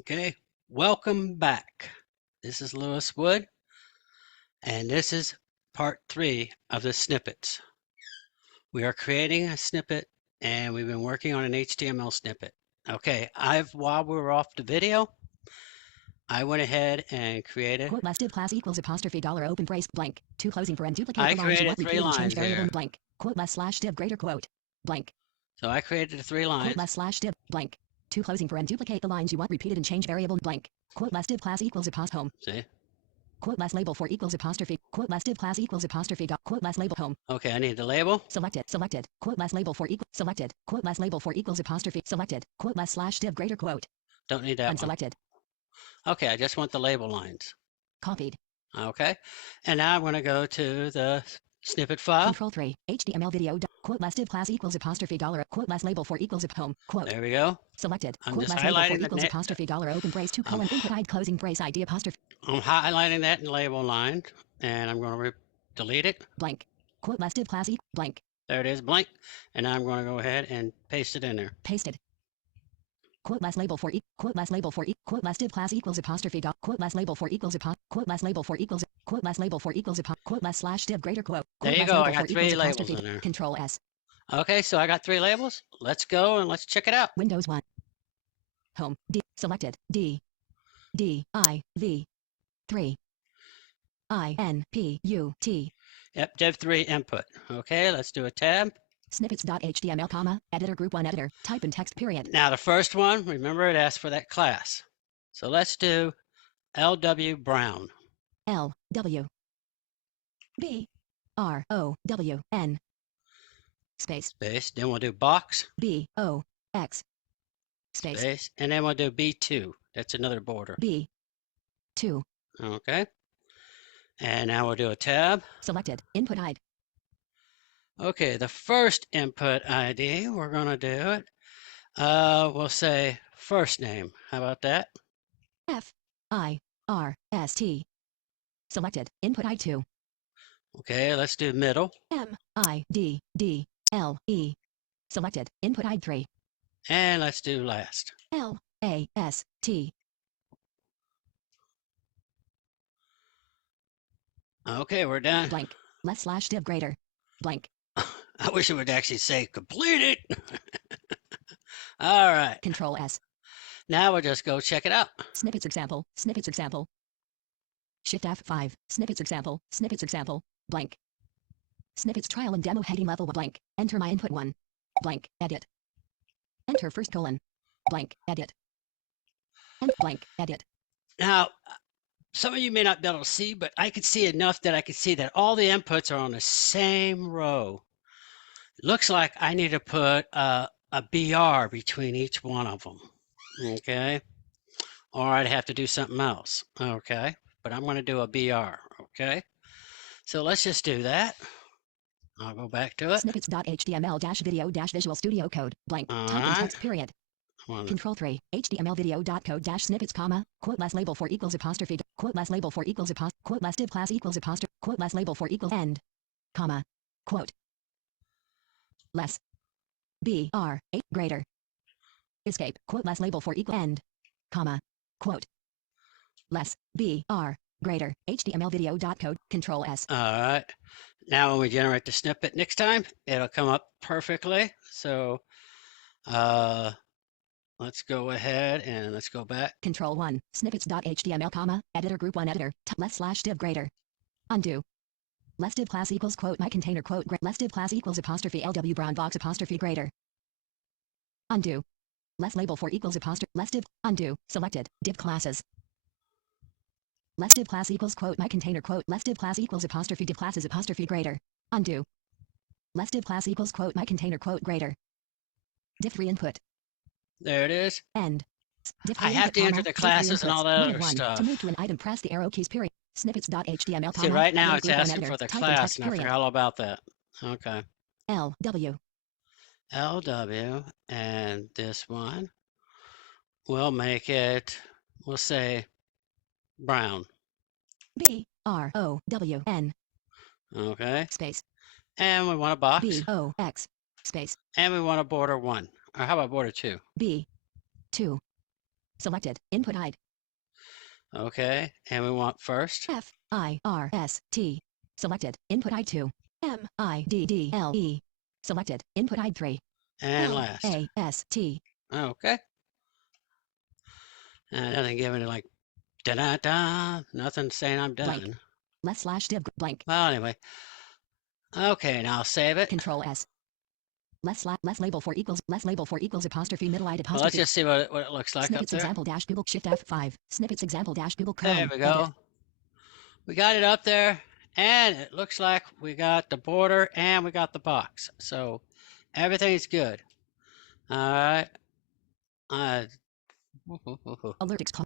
Okay, welcome back. This is Lewis Wood, and this is part 3 of the snippets. We are creating a snippet, and we've been working on an HTML snippet. Okay, while we were off the video, I went ahead and created. Quote less div class equals apostrophe dollar open brace blank. Two closing for and duplicate I the lines you created want 3 repeated and change lines variable there. blank. Quote less slash div greater quote blank. So I created the 3 Quote lines. less slash div blank. Two closing for and duplicate the lines you want repeated and change variable blank. Quote less div class equals apostrophe home. See? Quote less label for equals apostrophe. Quote less div class equals apostrophe dot. Quote less label home. Okay, I need the label. Selected. Selected. Quote less label for equal. Selected. Quote less label for equals apostrophe. Selected. Quote less slash div greater quote. Don't need that Unselected. one. Okay, I just want the label lines. Copied. Okay, and now I'm going to go to the snippet file. Control 3. HTML video. Quote less div class equals apostrophe dollar. Quote less label for equals home. Quote. There we go. Selected. I'm Quote just less label for highlighting equals apostrophe dollar open brace two colon input hide closing brace ID apostrophe I'm highlighting that in label line, and I'm going to delete it. blank. Quote less div class blank. There it is, blank. And now I'm going to go ahead and paste it in there. Pasted. Quote less label for quote less label for quote less div class equals apostrophe dot. Quote less label for equals quote less label for equals quote less label for equals quote less slash div greater quote. There you go. I got 3 labels in there. Control S. Okay, so I got 3 labels. Let's go and let's check it out. Windows 1. Home. D. Selected. D. D. I. V. 3. I. N. P. U. T. Yep, div3 input. Okay, let's do a tab. Snippets.html, comma, editor group 1 editor, type in text period. Now the first one, remember it asked for that class. So let's do LW Brown. L. W. B. R. O. W. N. Space. Space. Then we'll do box. B. O. X. Space. Space. And then we'll do B2. That's another border. B. 2. Okay. And now we'll do a tab. Selected. Input hide. Okay, the first input ID, we're going to do it. We'll say first name. How about that? F. I. R. S. T. Selected. Input hide 2. Okay, let's do middle. M. I. D. D. L. E. Selected. Input hide 3. And let's do last. L. A. S. T. Okay, we're done. Blank. Less slash div greater. Blank. I wish it would actually say complete it. All right. Control S. Now we'll just go check it out. Snippets example. Snippets example. Shift F5. Snippets example. Snippets example. Blank. Snippets trial and demo heading level blank. Enter my input 1. Blank. Edit. Enter first colon. Blank. Edit. And blank. Edit. Now, some of you may not be able to see, but I could see enough that I could see that all the inputs are on the same row. It looks like I need to put a BR between each one of them. Okay. Or I'd have to do something else. Okay. But I'm going to do a BR. Okay. So let's just do that. I'll go back to it. Snippets.html-video-visual studio code. Blank. Type in text period. Control 3. HTML video.code snippets, comma, quote less label for equals apostrophe, quote less label for equals apostrophe, quote less div class equals apostrophe, quote less label for equals end, comma, quote less B R 8 greater escape, quote less label for equal end, comma, quote less B R greater HTML video.code. Control S. All right. Now when we generate the snippet next time, it'll come up perfectly. So let's go ahead and let's go back. Control 1. Snippets.html, comma, editor group 1 editor, less slash div greater. Undo. Less div class equals quote my container quote less div class equals apostrophe LW brown box apostrophe greater. Undo. Less label for equals apostrophe less div. Undo. Selected. Div classes. Less div class equals quote my container quote less div class equals apostrophe div classes apostrophe greater. Undo. Less div class equals quote my container quote greater. Div 3 input. There it is. End. I have to enter the classes and all that other stuff. To move to an item, press the arrow keys period. Snippets.html. See, right now it's asking for the class, and I forgot all about that. Okay. LW. LW, and this one, we'll make it, we'll say brown. B R O W N. Okay. Space. And we want a box. B O X. Space. And we want a border 1. Or how about border 2? B 2. Selected. Input hide. Okay, and we want first. FIRST. Selected. Input hide 2. MIDDLE. Selected. Input hide 3. And last. LAST. Okay. And nothing giving it like da-da-da. Nothing saying I'm done. Blank. /div blank. Well, anyway. Okay, now I'll save it. Control S. Less label for equals apostrophe middle I apostrophe. Well, let's just see what it looks like Snippets up there. example dash Google Shift F5. Snippets example dash Google Chrome. There we go. Edit. We got it up there, and it looks like we got the border and we got the box. So everything's good. All right. Alert exp.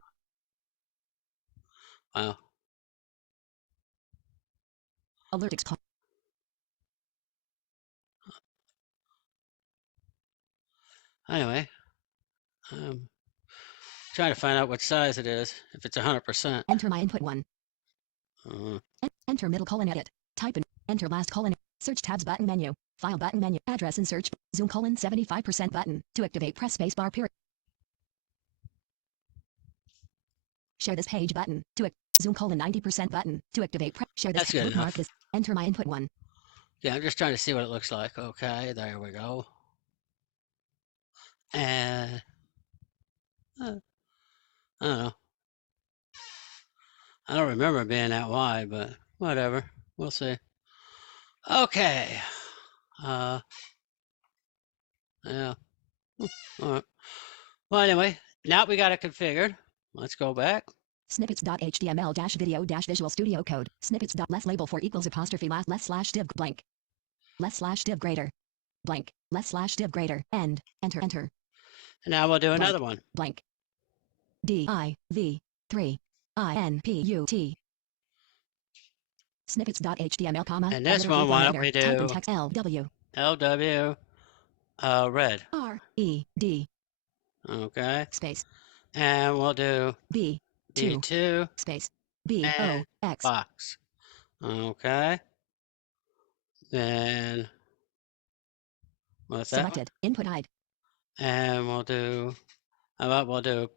Wow. Alert exp. Anyway, trying to find out what size it is, if it's 100%. Enter my input 1. Enter middle colon edit. Type in. Enter last colon. Search tabs button menu. File button menu. Address and search. Zoom colon 75% button. To activate, press spacebar period. Share this page button. To zoom colon 90% button. To activate, share this. That's good bookmark enough. this. Enter my input 1. Yeah, I'm just trying to see what it looks like. Okay, there we go. And I don't know. I don't remember it being that wide, but whatever. We'll see. Okay. Yeah. All right. Well, anyway, now we got it configured. Let's go back. Snippets.html-video-visual studio code. Snippets. Less label for equals apostrophe less /div blank. /div greater. Blank. /div greater. End. Enter. Enter. And now we'll do another one. Blank. div3 input. Snippets.html, comma. And this one, why don't we do type in text LW red. RED. Okay. Space. And we'll do B2 space BOX box. Okay. Then what's that? Selected. Input hide. And we'll do, how about we'll do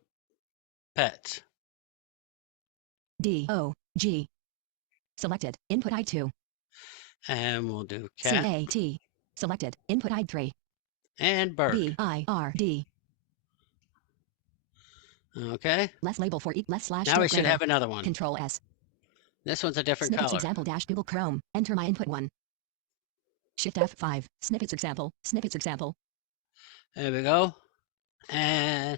pets. DOG. Selected. Input hide 2. And we'll do cat. CAT. Selected. Input hide 3. And bird. BIRD. Okay. Less label for less /. Now we should have another one. Control S. This one's a different Snippets color. example dash Google Chrome. Enter my input 1. Shift F5. Snippets example. Snippets example. There we go. And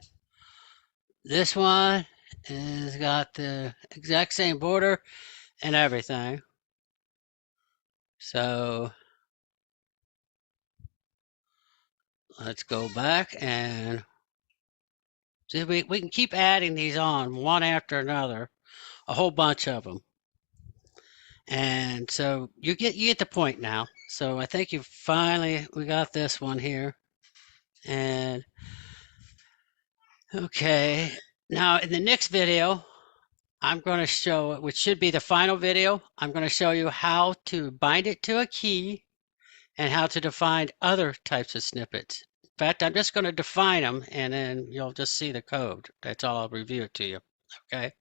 this one has got the exact same border and everything. So let's go back and see, we can keep adding these on one after another, a whole bunch of them. And so you get the point now. So I think we got this one here. And okay, now in the next video, I'm going to show, which should be the final video, I'm going to show you how to bind it to a key and how to define other types of snippets. In fact, I'm just going to define them and then you'll just see the code. That's all. I'll review it to you. Okay.